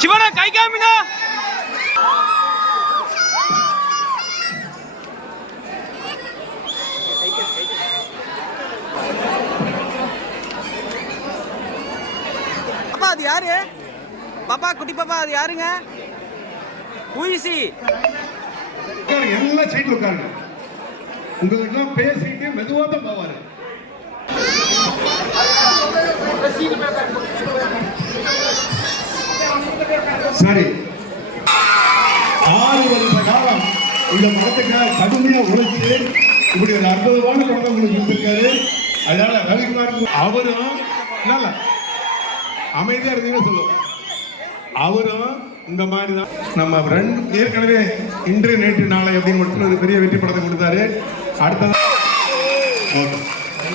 சிவனா கை காமினா பாப்பா அது யாரு பாப்பா குட்டி பாப்பா அது யாருங்க ஊசி எல்லாம் சைட்ல உட்காருங்க உங்ககிட்ட பேசிட்டு மெதுவா தான் போவாரு சரி 6 வருஷ காலம் இந்த படத்துக்காக கடுமையா உழைச்சு இப்படி ஒரு அற்புதமான படம் உங்களுக்கு கொடுத்திருக்காரு. அதனால ரவிக்குமார் அவரும் நல்ல அமைதியா இருந்தீங்கன்னு சொல்லுவோம். அவரும் இந்த மாதிரி தான் நம்ம ஏற்கனவே இன்று நேற்று நாளை அப்படின்னு மட்டும் ஒரு பெரிய வெற்றி படத்தை கொடுத்தாரு. அடுத்தது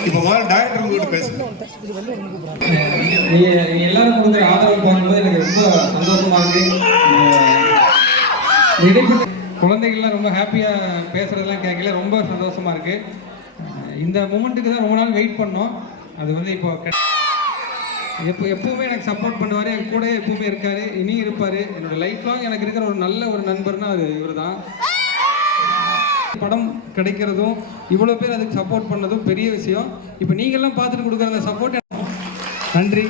இப்போ டைரக்டர் உங்ககிட்ட பேசுங்க. எல்லாரும் கொடுக்குற ஆதரவு பார்க்கும்போது எனக்கு ரொம்ப சந்தோஷமா இருக்கு. குழந்தைகள்லாம் ரொம்ப ஹாப்பியா பேசுறதெல்லாம் கேட்கல ரொம்ப சந்தோஷமா இருக்கு. இந்த மூமெண்ட்டுக்கு தான் ரொம்ப நாள் வெயிட் பண்ணோம். அது வந்து இப்போ எப்பவுமே எனக்கு சப்போர்ட் பண்ணுவார், என் கூட எப்பவுமே இருக்காரு, இனியும் இருப்பார். என்னோட லைஃப் லாங் எனக்கு இருக்கிற ஒரு நல்ல ஒரு நண்பர்னா அது இவர் தான். படம் கிடைக்கிறதும் இவ்வளோ பேர் அதுக்கு சப்போர்ட் பண்ணதும் பெரிய விஷயம். இப்போ நீங்கள்லாம் பார்த்துட்டு கொடுக்குற அந்த சப்போர்ட் நன்றி.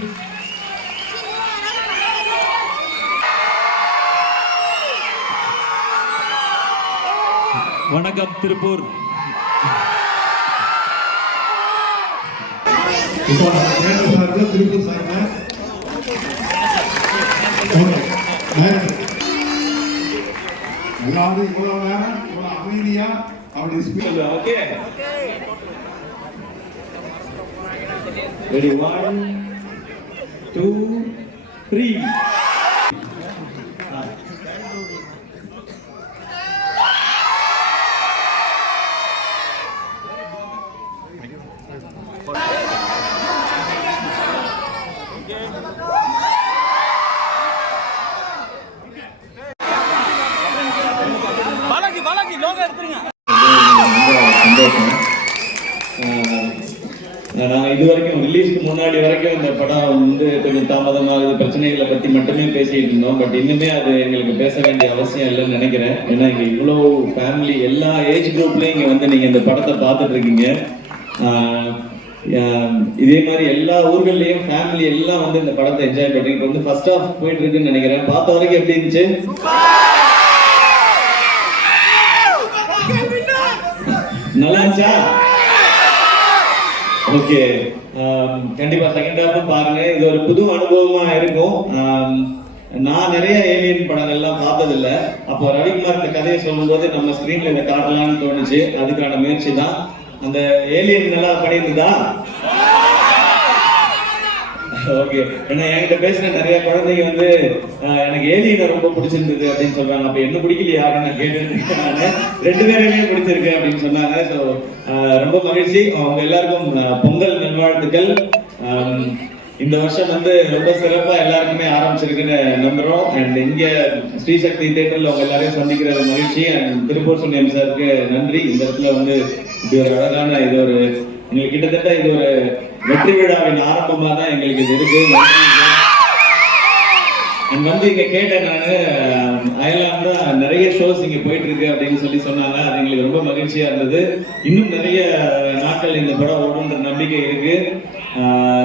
வணக்கம் திருப்பூர். திருப்பூர் சார் எல்லாரும் இவ்வளவு நேரம் இவ்வளவு அமைதியா அப்படி ஓகே ரெடி 1 2 3 நான் இது வரைக்கும் ரிலீஸ்க்கு முன்னாடி வரைக்கும் இந்த படம் வந்து கொஞ்சம் தாமதமாக பிரச்சனைகளை பற்றி மட்டுமே பேசிட்டு இருந்தோம். பட் இன்னுமே அது எங்களுக்கு பேச வேண்டிய அவசியம் இல்லைன்னு நினைக்கிறேன். ஏன்னா இங்கே இவ்வளோ ஃபேமிலி எல்லா ஏஜ் குரூப்லையும் இங்கே வந்து நீங்கள் இந்த படத்தை பார்த்துட்டு இருக்கீங்க. இதே மாதிரி எல்லா ஊர்கள்லையும் ஃபேமிலி எல்லாம் வந்து இந்த படத்தை என்ஜாய் பண்ணுறீங்க. இப்போ வந்து ஃபர்ஸ்ட் ஹாஃப் போயிட்டு இருக்குன்னு நினைக்கிறேன். பார்த்த வரைக்கும் எப்படி இருந்துச்சு? நல்லா இருந்துச்சா? ஓகே, கண்டிப்பா செகண்ட் ஹாஃப் பாருங்க. இது ஒரு புது அனுபவமா இருக்கும். நான் நிறைய ஏலியன் படங்கள்லாம் பார்த்ததில்ல. அப்போ ரவிக்குமார் இந்த கதையை சொல்லும்போது நம்ம ஸ்கிரீன்ல இதை காட்டலாம்னு தோணுச்சு. அதுக்கான முயற்சி தான். அந்த ஏலியன் நல்லா பண்ணியிருந்ததா? ஓகே, ஏன்னா என்கிட்ட பேசின நிறைய குழந்தைங்க வந்து எனக்கு ஏலியனை ரொம்ப பிடிச்சிருந்தது அப்படின்னு சொல்றாங்க. அப்ப என்ன பிடிக்கலையா அப்படின்னு நான் கேட்டுருக்கேன். நான் 2 பேருமே பிடிச்சிருக்கு அப்படின்னு சொன்னாங்க. ஸோ ரொம்ப மகிழ்ச்சி. அவங்க எல்லாருக்கும் பொங்கல் நல்வாழ்த்துக்கள். இந்த வருஷம் வந்து ரொம்ப சிறப்பா எல்லாருக்குமே ஆரம்பிச்சிருக்குன்னு நம்புறோம். அண்ட் இங்க ஸ்ரீசக்தி தியேட்டர்ல அவங்க எல்லாரையும் சந்திக்கிற மகிழ்ச்சி. அண்ட் திருப்பூர் சுனியம் சாருக்கு நன்றி. இந்த இடத்துல வந்து இது ஒரு அழகான, இது ஒரு எங்களுக்கு கிட்டத்தட்ட இது ஒரு வெற்றி விழாவின் ஆரம்பமா தான் எங்களுக்கு இது இருக்கு. வந்து இங்க கேட்டேன் நானு, அயர்லாந்து நிறைய ஷோஸ் இங்க போயிட்டு இருக்கு அப்படின்னு சொல்லி சொன்னாங்க. அது எங்களுக்கு ரொம்ப மகிழ்ச்சியா இருந்தது. இன்னும் நிறைய நாட்கள் இந்த படம் ஓடுன்ற நம்பிக்கை இருக்கு.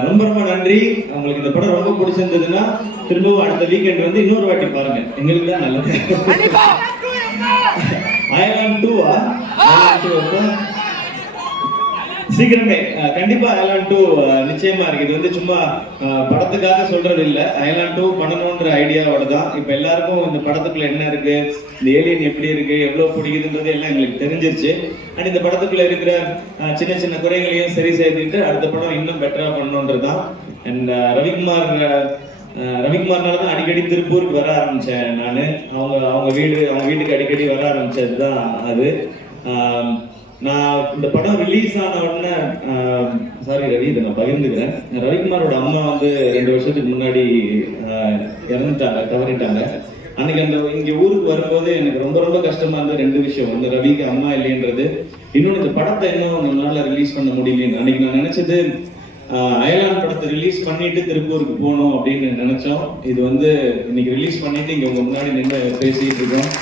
ரொம்ப ரொம்ப நன்றி. உங்களுக்கு இந்த படம் ரொம்ப பிடிச்சிருந்ததுன்னா திரும்பவும் அடுத்த வீக்கெண்ட் வந்து இன்னொரு வாட்டி பாருங்க. எங்களுக்கு தான் நல்லது. அயர்லாந்து 2-ஆ? சீக்கிரமே கண்டிப்பா அயர்லாந்து 2 நிச்சயமா இருக்கு. இது வந்து சும்மா படத்துக்காக சொல்றது இல்ல. அயர்லாந்து 2 பண்ணணும்ன்ற ஐடியாவோட தான். இப்ப எல்லாருக்கும் இந்த படத்துக்குள்ள என்ன இருக்கு, இந்த ஏலியன் எப்படி இருக்கு, எவ்வளவு பிடிக்குதுன்றது எல்லாம் எங்களுக்கு தெரிஞ்சிருச்சு. அண்ட் இந்த படத்துக்குள்ள இருக்கிற சின்ன சின்ன குறைகளையும் சரி செய்துட்டு அடுத்த படம் இன்னும் பெட்டரா பண்ணணும்ன்றதுதான். அண்ட் ரவிக்குமார்னால தான் அடிக்கடி திருப்பூருக்கு வர ஆரம்பிச்சேன் நானு. அவங்க வீட்டுக்கு அடிக்கடி வர ஆரம்பிச்சதுதான் அது. நான் இந்த படம் ரிலீஸ் ஆன உடனே, சாரி ரவி, இதை நான் பகிர்ந்துக்கிறேன். ரவிக்குமாரோட அம்மா வந்து 2 வருஷத்துக்கு முன்னாடி இறந்துட்டாங்க, தவறிட்டாங்க. அன்னைக்கு அந்த இங்க ஊருக்கு வரும்போது எனக்கு ரொம்ப ரொம்ப கஷ்டமா இருந்தது 2 விஷயம். ஒன்று ரவிக்கு அம்மா இல்லைன்றது, இன்னொன்று இந்த படத்தை இன்னும் நம்மளால ரிலீஸ் பண்ண முடியலன்னு. அன்னைக்கு நான் நினைச்சது அயர்லாந்து படத்தை ரிலீஸ் பண்ணிட்டு திருப்பூருக்கு போகணும் அப்படின்னு நினைச்சோம். இது வந்து இன்னைக்கு ரிலீஸ் பண்ணிட்டு இங்க உங்க முன்னாடி நின்று பேசிட்டு இருக்கோம்.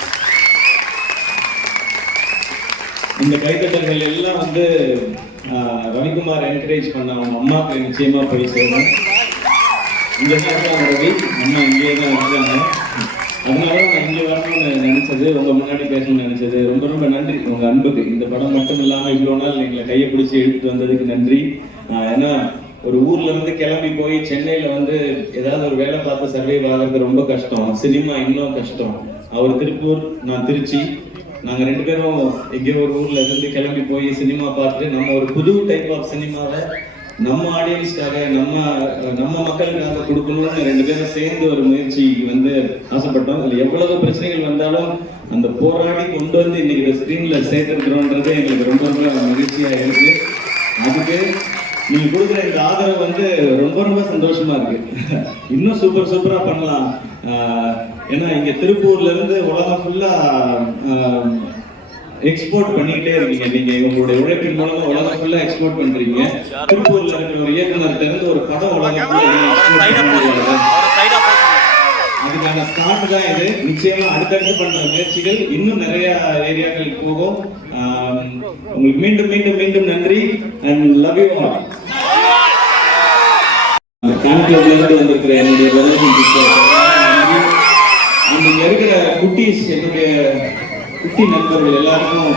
இந்த கைத்தட்டல்கள் எல்லாம் வந்து ரவிக்குமார் என்கரேஜ் பண்ண அவங்க அம்மாவுக்கு நிச்சயமா போய் சேரும். இங்க தான் இருக்காங்க ரவி, அம்மா இங்கேயே தான் இருக்காங்க. அதனால நான் இங்கே வரணும்னு நினைச்சது, உங்க முன்னாடி பேசணும்னு நினைச்சது. ரொம்ப ரொம்ப நன்றி உங்க அன்புக்கு. இந்த படம் மட்டும் இல்லாம இவ்வளோ நாள் எங்களை கையை பிடிச்சி எடுத்துட்டு வந்ததுக்கு நன்றி. ஏன்னா ஒரு ஊர்ல இருந்து கிளம்பி போய் சென்னையில வந்து ஏதாவது ஒரு வேலை பார்த்து சர்வைவ் ஆகிறது ரொம்ப கஷ்டம். சினிமா இன்னும் கஷ்டம். அவர் திருப்பூர், நான் திருச்சி. நாங்க 2 பேரும் எங்கேயோ ஒரு ஊர்ல இருந்து கிளம்பி போய் சினிமா பார்த்துட்டு நம்ம ஒரு புது டைப் ஆஃப் சினிமாவை நம்ம ஆடியன்ஸ்க்காக நம்ம மக்களுக்காக கொடுக்கணும்னு 2 பேரும் சேர்ந்து ஒரு முயற்சி வந்து ஆசைப்பட்டோம். அதுல எவ்வளவு பிரச்சனைகள் வந்தாலும் அந்த போராடி கொண்டு வந்து இன்னைக்கு இந்த ஸ்கிரீன்ல சேர்த்திருக்கிறோன்றது எங்களுக்கு ரொம்ப ரொம்ப மகிழ்ச்சியா இருக்கு. அதுக்கு நீங்க கொடுக்குற இந்த ஆதரவு வந்து ரொம்ப ரொம்ப சந்தோஷமா இருக்கு. இன்னும் சூப்பரா பண்ணலாம். ஏன்னா இங்க திருப்பூர்ல இருந்து உலகம் ஃபுல்லா எக்ஸ்போர்ட் பண்ணிக்கிட்டே இருக்கீங்க. நீங்க உங்களுடைய உழைப்பின் மூலமா உலகம் ஃபுல்லா எக்ஸ்போர்ட் பண்றீங்க. திருப்பூர்ல இருக்கிற ஒரு இயக்குனர்கிட்ட இருந்து ஒரு படம் உலகம் அதுக்கான ஸ்டார்ட் தான் இது. நிச்சயமா அடுத்தடுத்து பண்ற முயற்சிகள் இன்னும் நிறைய ஏரியாக்களுக்கு போகும். உங்களுக்கு மீண்டும் மீண்டும் மீண்டும் நன்றி. And love you all. கான்கிளப்ல இருந்து வந்திருக்கிற என்னுடைய இங்க இருக்கிற குட்டீஸ், என்னுடைய குட்டி நண்பர்கள் எல்லாருக்கும்